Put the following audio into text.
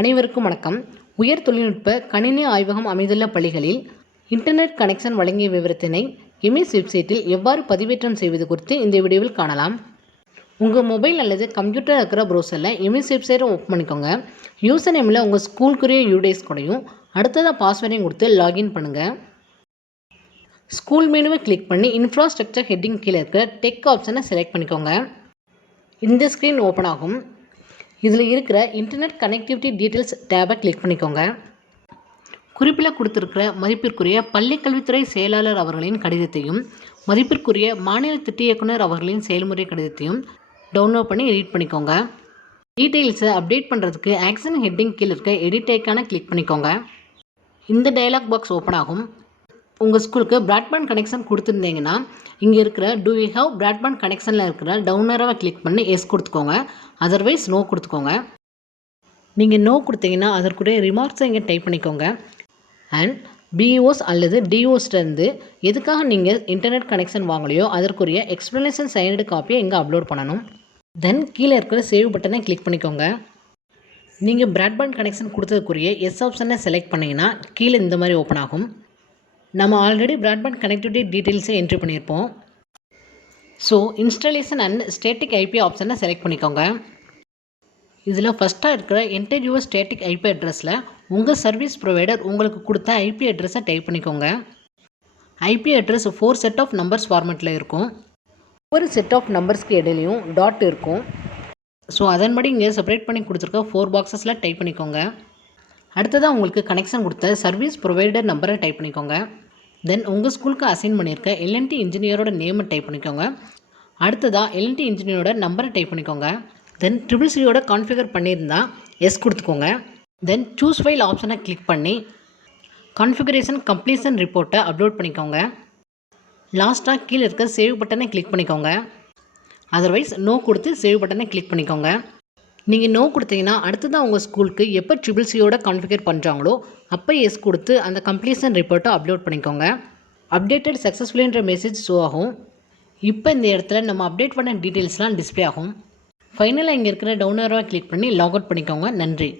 அனைவருக்கும் வணக்கம். உயர் தொழில்நுட்ப கணினி ஆய்வகம் அமைந்துள்ள பள்ளிகளில் இன்டர்நெட் கனெக்ஷன் வழங்கிய விவரத்தினை எம்எஸ் வெப்சைட்டில் எவ்வாறு பதிவேற்றம் செய்வது குறித்து இந்த வீடியோவில் காணலாம். உங்கள் மொபைல் அல்லது கம்ப்யூட்டர் இருக்கிற ப்ரௌசரில் எம்எஸ் வெப்சைட்டை ஓப்பன் பண்ணிக்கோங்க. யூசர் நேமில் உங்கள் ஸ்கூலுக்குரிய யூடேஸ் கூடயும் அடுத்ததாக பாஸ்வேர்டையும் கொடுத்து லாகின் பண்ணுங்கள். ஸ்கூல் மெனுவை கிளிக் பண்ணி இன்ஃப்ராஸ்ட்ரக்சர் ஹெட்டிங் கீழே இருக்கிற டெக் ஆப்ஷனை செலக்ட் பண்ணிக்கோங்க. இந்த ஸ்க்ரீன் ஓப்பன் ஆகும். இதில் இருக்கிற இன்டர்நெட் கனெக்டிவிட்டி டீட்டெயில்ஸ் டேபை கிளிக் பண்ணிக்கோங்க. குறிப்பில் கொடுத்துருக்கிற மதிப்பிற்குரிய பள்ளிக்கல்வித்துறை செயலாளர் அவர்களின் கடிதத்தையும் மதிப்பிற்குரிய மாநில திட்ட இயக்குனர் அவர்களின் செயல்முறை கடிதத்தையும் டவுன்லோட் பண்ணி ரீட் பண்ணிக்கோங்க. டீட்டெயில்ஸை அப்டேட் பண்ணுறதுக்கு ஆக்ஷன் ஹெட்டிங் கீழே இருக்க எடிட் ஐக்கானை கிளிக் பண்ணிக்கோங்க. இந்த டயலாக் பாக்ஸ் ஓப்பன் ஆகும். உங்கள் ஸ்கூலுக்கு ப்ராட்பேண்ட் கனெக்ஷன் கொடுத்துருந்தீங்கன்னா இங்கே இருக்கிற டூ யூ ஹேவ் ப்ராட்பேண்ட் கனெக்ஷனில் இருக்கிற டவுனராக கிளிக் பண்ணி எஸ் கொடுத்துக்கோங்க. அதர்வைஸ் நோ கொடுத்துக்கோங்க. நீங்கள் நோ கொடுத்தீங்கன்னா அதற்குரிய ரிமார்க்ஸை இங்கே டைப் பண்ணிக்கோங்க. அண்ட் பிஓஸ் அல்லது டிஓஸ்லேருந்து எதுக்காக நீங்கள் இன்டர்நெட் கனெக்ஷன் வாங்கலையோ அதற்குரிய எக்ஸ்ப்ளனேஷன் சைனடு காப்பியை இங்கே அப்லோட் பண்ணணும். தென் கீழே இருக்கிற சேவ் பட்டனை கிளிக் பண்ணிக்கோங்க. நீங்கள் ப்ராட்பேண்ட் கனெக்ஷன் கொடுத்ததுக்குரிய எஸ் ஆப்ஷனை செலக்ட் பண்ணிங்கன்னா கீழே இந்த மாதிரி ஓப்பன் ஆகும். நம்ம ஆல்ரெடி ப்ராட்பேண்ட் கனெக்டிவிட்டி டீட்டெயில்ஸை என்ட்ரி பண்ணியிருப்போம். So installation and static IP ஆப்ஷனை செலக்ட் பண்ணிக்கோங்க. இதில் ஃபஸ்ட்டாக இருக்கிற என்டர் யுவர் ஸ்டேட்டிக் ஐபி அட்ரஸில் உங்கள் சர்வீஸ் ப்ரொவைடர் உங்களுக்கு கொடுத்த ஐபி அட்ரஸை டைப் பண்ணிக்கோங்க. IP address 4 set of numbers ஃபார்மேட்டில் இருக்கும். ஒவ்வொரு செட் ஆஃப் நம்பர்ஸ்க்கு இடையிலையும் டாட் இருக்கும். ஸோ அதன்படி இங்கே செப்பரேட் பண்ணி கொடுத்துருக்க 4 பாக்ஸஸில் டைப் பண்ணிக்கோங்க. அடுத்ததாக உங்களுக்கு கனெக்ஷன் கொடுத்த சர்வீஸ் ப்ரொவைடர் நம்பரை டைப் பண்ணிக்கோங்க. தென் உங்கள் ஸ்கூலுக்கு அசைன் பண்ணியிருக்க எல்என்டி இன்ஜினியரோட நேமை டைப் பண்ணிக்கோங்க. அடுத்ததாக எல்என்டி இன்ஜினியரோட நம்பரை டைப் பண்ணிக்கோங்க. தென் CCCயோட கான்ஃபிகர் பண்ணியிருந்தால் எஸ் கொடுத்துக்கோங்க. தென் சூஸ் ஃபைல் ஆப்ஷனை கிளிக் பண்ணி கான்ஃபிகரேஷன் கம்ப்ளீஷன் ரிப்போர்ட்டை அப்லோட் பண்ணிக்கோங்க. லாஸ்ட்டாக கீழே இருக்க சேவ் பட்டனை கிளிக் பண்ணிக்கோங்க. அதர்வைஸ் நோ கொடுத்து சேவ் பட்டனை கிளிக் பண்ணிக்கோங்க. நீங்கள் நோ கொடுத்தீங்கன்னா அடுத்ததான் உங்கள் ஸ்கூலுக்கு எப்போ CCCயோட கான்ஃபிகர் பண்ணுறாங்களோ அப்போ எஸ் கொடுத்து அந்த கம்ப்ளீஷன் ரிப்போர்ட்டை அப்லோட் பண்ணிக்கோங்க. அப்டேட்டட் சக்ஸஸ்ஃபுல்லின்ற மெசேஜ் ஷோ ஆகும். இப்போ இந்த இடத்துல நம்ம அப்டேட் பண்ண டீட்டெயில்ஸ்லாம் டிஸ்பிளே ஆகும். ஃபைனலாக இங்கே இருக்கிற டவுன் ஆரோவை கிளிக் பண்ணி லாக் அவுட் பண்ணிக்கோங்க. நன்றி.